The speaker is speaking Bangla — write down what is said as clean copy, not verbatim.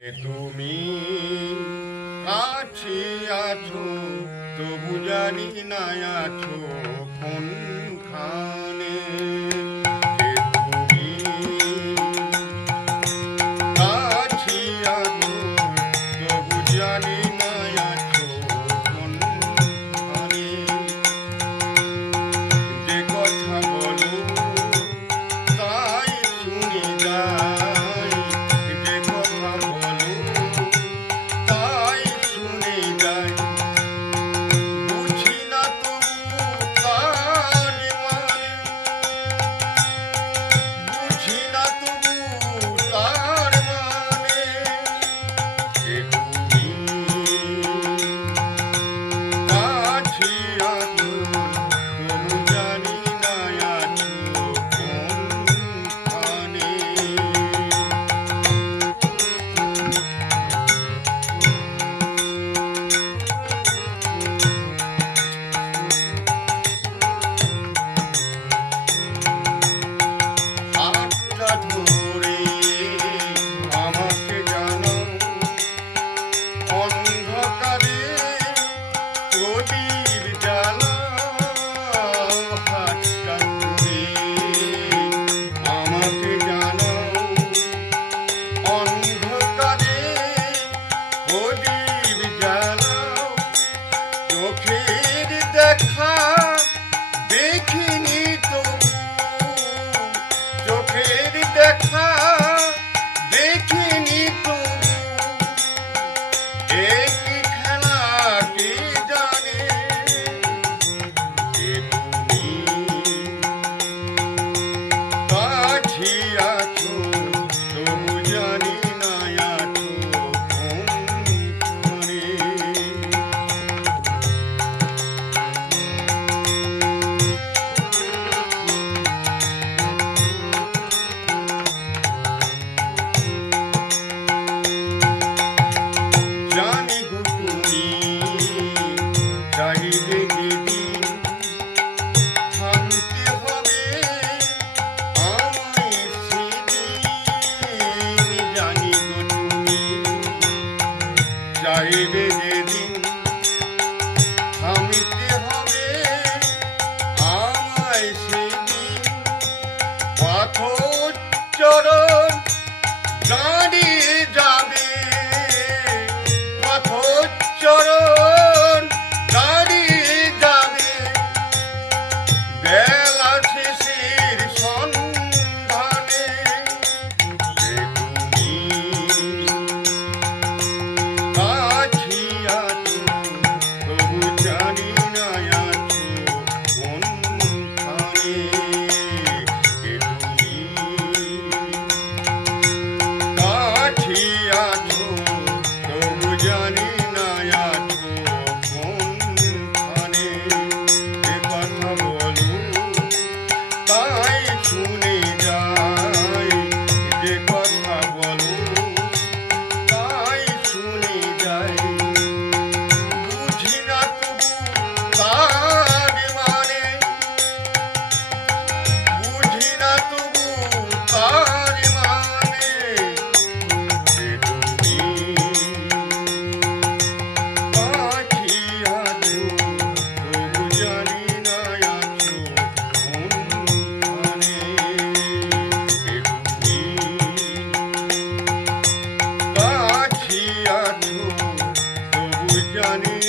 তুমি কাছে আছো তবু জানি না আছো কোনখানে। তুমি কাছে আছো তবু জানি না আছো কোনখানে। যে কথা বলো তাই শুনে যাই, যে কথা বলো তাই শুনে যাই। বুঝি না তবু তার মানে, বুঝি না তবু তার মানে। যে তুমি কাছে আছো তবু জানি না আছো কোনখানে। হাতটা ধরে আমাকে জানাও, অন্ধকারে প্রদীপ জ্বালাও। হাতটা ধরে আমাকে জানাও, অন্ধকারে প্রদীপ জ্বালাও। চোখের দেখা দেখিনি তবু, চোখের দেখা দেখিনি তবু। এই খেলা কে জানে। যে তুমি কাছে আছো তবু জানি না আছো কোনখানে। জানি গো তুমি চাইলে যেদিন থামতে হবে আমায় সেদিন। জানি গো তুমি চাইলে যেদিন থামতে হবে আমায় সেদিন। পাথর চরণ দাঁড়িয়ে যাবে, পাথর চরণ দাঁড়িয়ে যাবে। বেলা শেষের সন্ধানে। যে তুমি কাছে আছো তবু জানি না আছো কোনখানে। যে তুমি কাছে আছো তবু জানি না আছো কোনখানে। যে কথা বলো তাই শুনে যাই, যে কথা বলো তাই শুনে যাই। বুঝি না তবু তার মানে, বুঝি না তবু তার মানে। যে তুমি কাছে আছো তবু জানি না আছো কোনখানে। যে তুমি কাছে আছো তবু জানি